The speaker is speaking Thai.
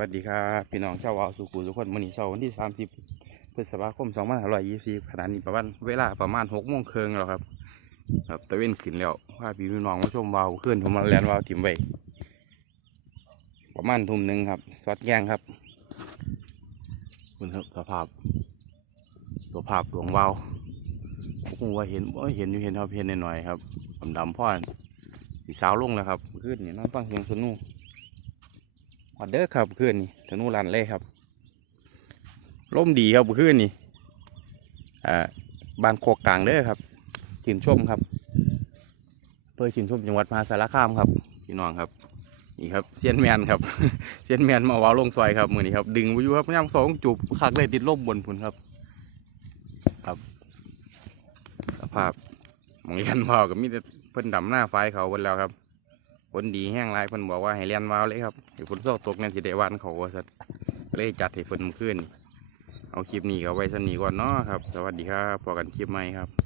วัสดีครับพี่น้องชาววาวสุขุทุกคนวันนี้เสาวันที่ 30พฤษภาคม2524ขณะนี้ประมาณเวลาประมาณ6โมงครึ่งแล้วครับครับตะเวนขึ้นแล้วพาพี่น้องมาชมวาวขึ้นผมมาแลนวาวถิ่มไว้ประมาณทุ่มหนึ่งครับสอดแยงครับคุณครับสภาพสภาพหลวงวาวผมว่าเห็นบ่เห็นอยู่เห็นครับเห็นหน่อยๆครับดำๆพ่อสีสาวลงแล้วครับขึ้นนี่นอนฟังเสียงสนุก ออเดอร์ครับคืนนี่ธนูรันเลยครับร่มดีครับคืนนี่อ่าบานโคกกลางเด้อครับชื่นชมครับเพื่อชื่นชมจังหวัดมหาสารคามครับพี่น้องครับนี่ครับเซียนแมนครับเซียนแมนมาวาวลงซอยครับมือนี้ครับดึงไปอยู่ครับย่างสองจูบคักเลยติดล่มบนพุ่นครับครับสภาพมองเลียนพ่อกับมีแต่เพิ่นดำหน้าไฟเขาบนแล้วครับ ฝนดีแห้งไรเพิ่นบอกว่าให้เลียนวาวเลยครับเดี๋ยวฝนตกตกเนี่ยสิได้หวันเขาว่าสัตเลยจัดให้เพิ่นขึ้น เอาคลิปนี้ก็ไว้สนีก่อนเนาะครับ สวัสดีครับพอกันคลิปใหม่ครับ